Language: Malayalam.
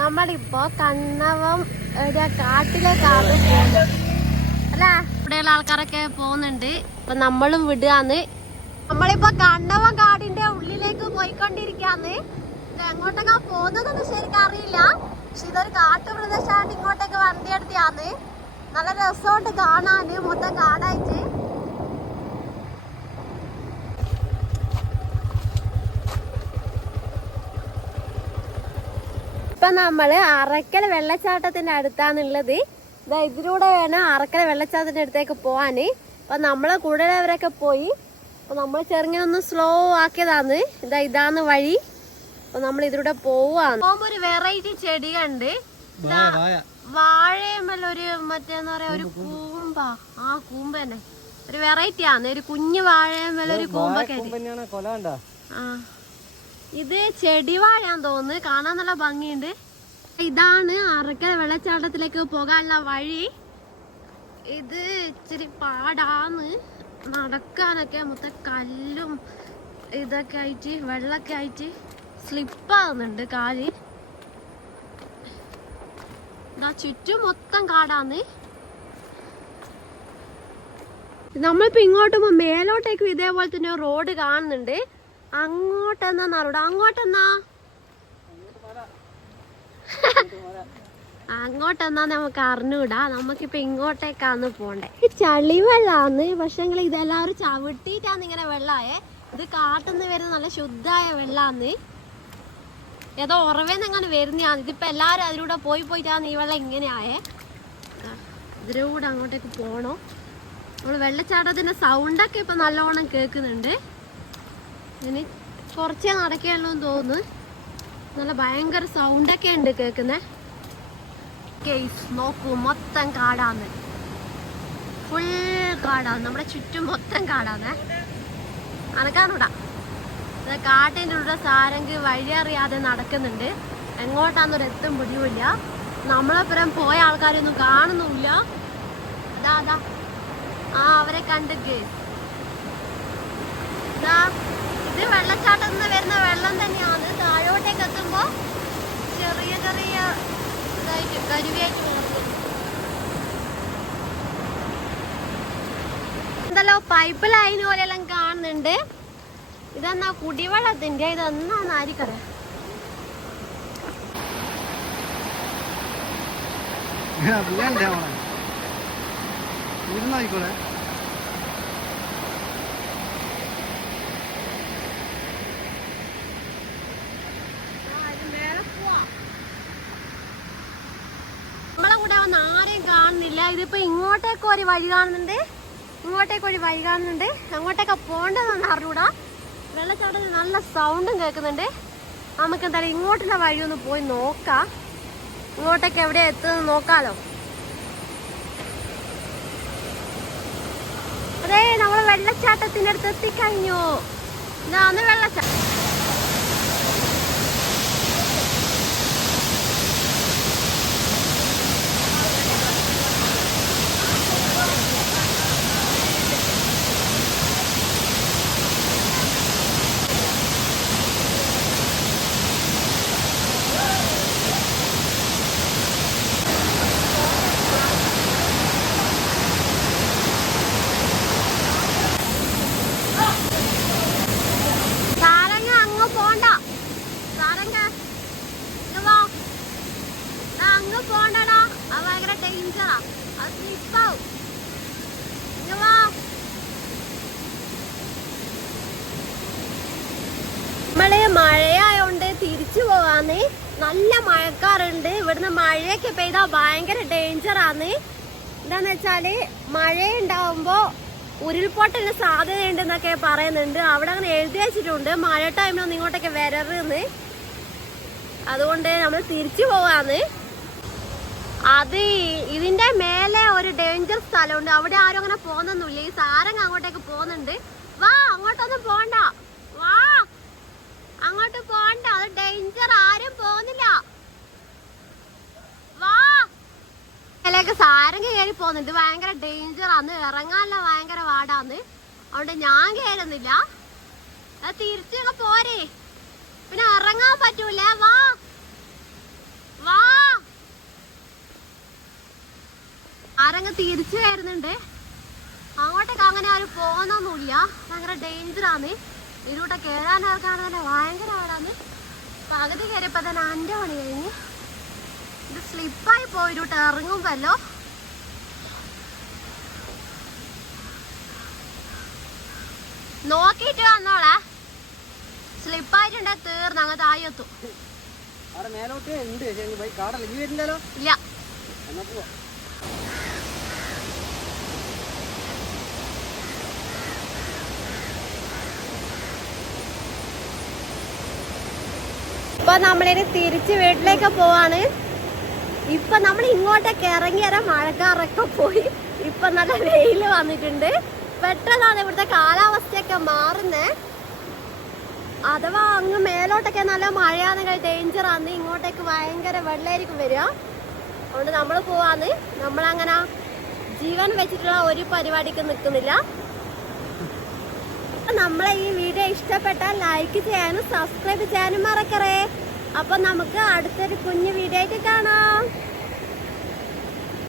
നമ്മളിപ്പോ കണ്ണവം ഒരു കാട്ടിലേക്കാണ് അല്ല? ഇവിടെയുള്ള ആൾക്കാരൊക്കെ പോകുന്നുണ്ട്. ഇപ്പൊ നമ്മളും വിടുകയാണ് നമ്മളിപ്പോ കണ്ണവം കാടിന്റെ ഉള്ളിലേക്ക് പോയിക്കൊണ്ടിരിക്കാന്ന്. എങ്ങോട്ടൊക്കെ പോകുന്നതൊന്നും ശരിക്കും അറിയില്ല. പക്ഷെ ഇതൊരു കാട്ടുപ്രദേശമായിട്ട് ഇങ്ങോട്ടേക്ക് വണ്ടി എടുത്തിയാന്ന് നല്ല രസമുണ്ട് കാണാന് മൊത്തം കാടായിട്ട് ഇപ്പൊ നമ്മൾ അറക്കൽ വെള്ളച്ചാട്ടത്തിന്റെ അടുത്താണുള്ളത്. ഇതാ ഇതിലൂടെ വേണം അറക്കൽ വെള്ളച്ചാട്ടത്തിന്റെ അടുത്തേക്ക് പോവാന്. അപ്പൊ നമ്മളെ കൂടുതലവരൊക്കെ പോയി. അപ്പൊ നമ്മൾ ചെറുങ്ങനെ ഒന്ന് സ്ലോ ആക്കിയതാന്ന് ഇതാ ഇതാന്ന് വഴി. അപ്പൊ നമ്മൾ ഇതിലൂടെ പോവാണ്. പോകുമ്പോ ഒരു വെറൈറ്റി ചെടി കണ്ട്. വാഴയുമ്പോൾ വാഴയുമല്ല ഒരു മറ്റേന്ന് പറയാ ഒരു കൂമ്പ ആ കൂമ്പ തന്നെ. ഒരു വെറൈറ്റി ആണ്. ഒരു കുഞ്ഞു വാഴയുമല്ല ഒരു കൂമ്പൊക്കെ ആ. ഇത് ചെടിവാഴാന്ന് തോന്നുന്നു. കാണാൻ നല്ല ഭംഗിയുണ്ട്. ഇതാണ് അറക്കൽ വെള്ളച്ചാട്ടത്തിലേക്ക് പോകാനുള്ള വഴി. ഇത് ഇച്ചിരി പാടാന്ന് നടക്കാനൊക്കെ മൊത്തം കല്ലും ഇതൊക്കെ ആയിട്ട് വെള്ളമൊക്കെ ആയിട്ട് സ്ലിപ്പാകുന്നുണ്ട് കാൽ. ഇതാ ചുറ്റും മൊത്തം കാടാന്ന്. നമ്മളിപ്പോ ഇങ്ങോട്ട് മേലോട്ടേക്കും ഇതേപോലെ തന്നെ റോഡ് കാണുന്നുണ്ട്. അങ്ങോട്ടെന്നാ നാളോട് അങ്ങോട്ടെന്നാ? അങ്ങോട്ടെന്നാ നമുക്ക് അറിഞ്ഞൂടാ. നമുക്കിപ്പൊ ഇങ്ങോട്ടേക്കാന്ന് പോണ്ടേ. ചളി വെള്ളാന്ന്. പക്ഷെങ്കിൽ ഇതെല്ലാവരും ചവിട്ടിയിട്ടാന്ന് ഇങ്ങനെ വെള്ളായേ. ഇത് കാട്ടുന്ന് വരുന്ന നല്ല ശുദ്ധായ വെള്ളാന്ന്. ഏതോ ഉറവേന്ന് എങ്ങനെ വരുന്നതാണ് ഇതിപ്പോ എല്ലാരും അതിലൂടെ പോയി പോയിട്ടാന്ന് ഈ വെള്ളം ഇങ്ങനെയായേ. ഇതിലൂടെ അങ്ങോട്ടേക്ക് പോണോ. നമ്മൾ വെള്ളച്ചാട്ടത്തിന്റെ സൗണ്ടൊക്കെ ഇപ്പൊ നല്ലോണം കേൾക്കുന്നുണ്ട്. ഇനി കുറച്ചേ നടക്കുകയുള്ളൂ എന്ന് തോന്നുന്നു. നല്ല ഭയങ്കര സൗണ്ടൊക്കെ ഉണ്ട് കേൾക്കുന്നേ. കേസ് നോക്കൂ മൊത്തം കാടാന്ന്. ഫുൾ കാടാണ് നമ്മുടെ ചുറ്റും മൊത്തം കാടാന്ന്. അനക്കാനൂടാ. കാട്ടിന്റെ ഉള്ള സാരംഗ് വഴി അറിയാതെ നടക്കുന്നുണ്ട്. എങ്ങോട്ടാന്നൊരു എത്തും പിടിയുമില്ല നമ്മളെപ്പുറം പോയ ആൾക്കാരൊന്നും കാണുന്നുമില്ല. അതാ അതാ ആ അവരെ കണ്ടിക്ക് ഇതാ ഇത് വെള്ളച്ചാട്ടത്തിൽ നിന്ന് വരുന്ന വെള്ളം തന്നെയാണ്. താഴോട്ടേക്ക് എത്തുമ്പോൾ ചെറിയ ചെറിയ ഇതായിട്ട് കരുവിയായിട്ട് എന്തല്ലോ പൈപ്പ് ലൈൻ പോലെയെല്ലാം കാണുന്നുണ്ട്. ഇതെന്നാ കുടിവെള്ളത്തിന്റെ ഇതെന്നാന്ന് അവളെ ഇരുന്നായിക്കോളെ ഇതിപ്പോ ഇങ്ങോട്ടേക്ക് ഒരു വഴി കാണുന്നുണ്ട്. ഇങ്ങോട്ടേക്ക് ഒരു വഴി കാണുന്നുണ്ട്. അങ്ങോട്ടേക്ക് പോകേണ്ടതെന്ന് അറിഞ്ഞൂടാ. വെള്ളച്ചാട്ടത്തിൽ നല്ല സൗണ്ടും കേൾക്കുന്നുണ്ട്. നമുക്ക് എന്തായാലും ഇങ്ങോട്ടുള്ള വഴി ഒന്ന് പോയി നോക്കാം. ഇങ്ങോട്ടേക്ക് എവിടെ എത്തുന്നത് നോക്കാലോ. അതെ നമ്മൾ വെള്ളച്ചാട്ടത്തിന്റെ അടുത്ത് എത്തിക്കഴിഞ്ഞു ഇതാണ് വെള്ളച്ചാട്ടം സാരംഗ അങ്ങ് പോണ്ട സാരംഗ ഇങ്ങ് വാ. ദാ അങ്ങ് പോണ്ടടാ അത് ഭയങ്കര നമ്മൾ മഴയായോണ്ട് തിരിച്ചു പോവാന്ന്. നല്ല മഴക്കാറുണ്ട്. ഇവിടുന്ന് മഴയൊക്കെ പെയ്താ ഭയങ്കര ഡേഞ്ചർ ആന്ന് എന്താന്ന് വെച്ചാൽ മഴ ഉണ്ടാവുമ്പോ ഉരുൾപൊട്ടലിന് സാധ്യതയുണ്ടെന്നൊക്കെ പറയുന്നുണ്ട്. അവിടെ അങ്ങനെ എഴുതി വെച്ചിട്ടുണ്ട്. മഴ ടൈമിലൊന്നും ഇങ്ങോട്ടൊക്കെ വരരുന്ന്. അതുകൊണ്ട് നമ്മൾ തിരിച്ചു പോവാന്ന്. അത് ഇതിന്റെ മേലെ ഒരു ഡേഞ്ചർ സ്ഥലമുണ്ട്. അവിടെ ആരും അങ്ങനെ പോകുന്നൊന്നുമില്ല. ഈ സാരംഗ് അങ്ങോട്ടേക്ക് പോകുന്നുണ്ട്. വാ അങ്ങോട്ടൊന്നും പോണ്ട. വാ അങ്ങോട്ട് പോണ്ട. അത് ഡേഞ്ചർ ആരും പോകുന്നില്ല. വാ. സാരംഗ് കയറി പോകുന്നുണ്ട്. ഭയങ്കര ഡേഞ്ചർ ആണ് ഇറങ്ങാനല്ല ഭയങ്കര പാടാന്ന്. അതുകൊണ്ട് ഞാൻ കയറുന്നില്ല. തിരിച്ചൊക്കെ പോരേ. പിന്നെ ഇറങ്ങാൻ പറ്റൂല. വാ. നമ്മളങ്ങ് തിരിച്ചു വരുന്നുണ്ട്. അങ്ങോട്ടേക്ക് അങ്ങനെ ആരും പോകുന്നൊന്നുമില്ല. ഭയങ്കര ഡേഞ്ചറാണ് ഇതിലൂടെ ആർക്കാണ് തന്നെ ഭയങ്കര ആടാന്ന് പകുതി കയറിയപ്പോൾ തന്നെ അഞ്ചു മണി കഴിഞ്ഞ് ഇത് സ്ലിപ്പായി പോയി. ഇരുട്ട് ഇറങ്ങുമ്പല്ലോ. നോക്കിയിട്ട് വന്നോളാ. സ്ലിപ്പായിട്ടുണ്ടെ തീർന്ന്. അങ്ങ് താഴെത്തും അവിടെ മേലോട്ട് ഉണ്ട് പക്ഷേ ഇനി പോയി കാടല്ല നീ വരുന്നില്ലല്ലോ ഇല്ല എന്നാ പോവാ ഇപ്പൊ നമ്മളിനി തിരിച്ച് വീട്ടിലേക്ക് പോവാണ്. ഇപ്പൊ നമ്മൾ ഇങ്ങോട്ടൊക്കെ ഇറങ്ങി വരാൻ മഴക്കാറൊക്കെ പോയി. ഇപ്പൊ നല്ല വെയിൽ വന്നിട്ടുണ്ട്. പെട്ടെന്നാണ് ഇവിടുത്തെ കാലാവസ്ഥയൊക്കെ മാറുന്നേ. അഥവാ അങ്ങ് മേലോട്ടൊക്കെ നല്ല മഴയാണെങ്കിൽ ഡേഞ്ചർ ആണ് ഇങ്ങോട്ടേക്ക് ഭയങ്കര വെള്ളമായിരിക്കും വരിക. അതുകൊണ്ട് നമ്മൾ പോവാന്ന് നമ്മളങ്ങനെ ജീവൻ വെച്ചിട്ടുള്ള ഒരു പരിപാടിക്ക് നിൽക്കുന്നില്ല നമ്മളെ ഈ വീഡിയോ ഇഷ്ടപ്പെട്ടാൽ ലൈക്ക് ചെയ്യാനും സബ്സ്ക്രൈബ് ചെയ്യാനും മറക്കറേ അപ്പോൾ നമുക്ക് അടുത്തൊരു കുഞ്ഞു വീഡിയോ ആയിട്ട് കാണാം.